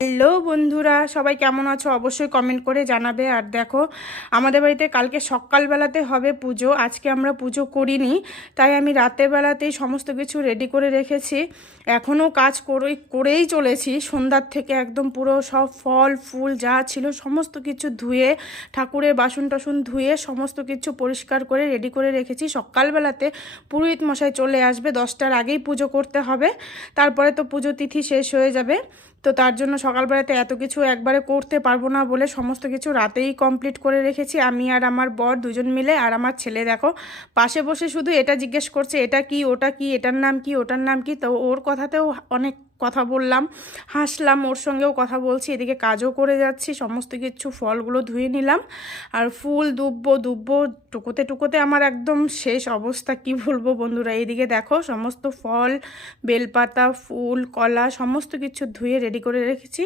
Hello বন্ধুরা, সবাই কেমন আছো? অবশ্যই কমেন্ট করে জানাবে। আর দেখো, আমাদের বাড়িতে কালকে সকালবেলাতে হবে পুজো। আজকে আমরা পুজো করিনি, তাই আমি রাতের বেলাতেই সমস্ত কিছু রেডি করে রেখেছি। এখনও কাজ করেই চলেছি সন্ধ্যার থেকে। একদম পুরো সব ফল ফুল যা ছিল সমস্ত কিছু ধুয়ে, ঠাকুরের বাসন টাসন ধুয়ে সমস্ত কিছু পরিষ্কার করে রেডি করে রেখেছি। সকালবেলাতে পুরোহিত মশাই চলে আসবে, 10টার আগেই পুজো করতে হবে। তারপরে তো পুজো তিথি শেষ হয়ে যাবে। তো তার জন্য সকালবেলাতে এত কিছু একবারে করতে পারবো না বলে সমস্ত কিছু রাতেই কমপ্লিট করে রেখেছি, আমি আর আমার বর দুজন মিলে। আর আমার ছেলে দেখো পাশে বসে শুধু এটা জিজ্ঞেস করছে, এটা কি, ওটা কি, এটার নাম কি, ওটার নাম কি। তো ওর কথাতেও অনেক কথা বললাম, হাসলাম, ওর সঙ্গেও কথা বলছি, এদিকে কাজও করে যাচ্ছি। সমস্ত কিছু ফলগুলো ধুয়ে নিলাম। আর ফুল দুব্বো টুকোতে টুকোতে আমার একদম শেষ অবস্থা, কি বলবো বন্ধুরা। এইদিকে দেখো সমস্ত ফল, বেলপাতা, ফুল, কলা সমস্ত কিছু ধুয়ে রেডি করে রেখেছি।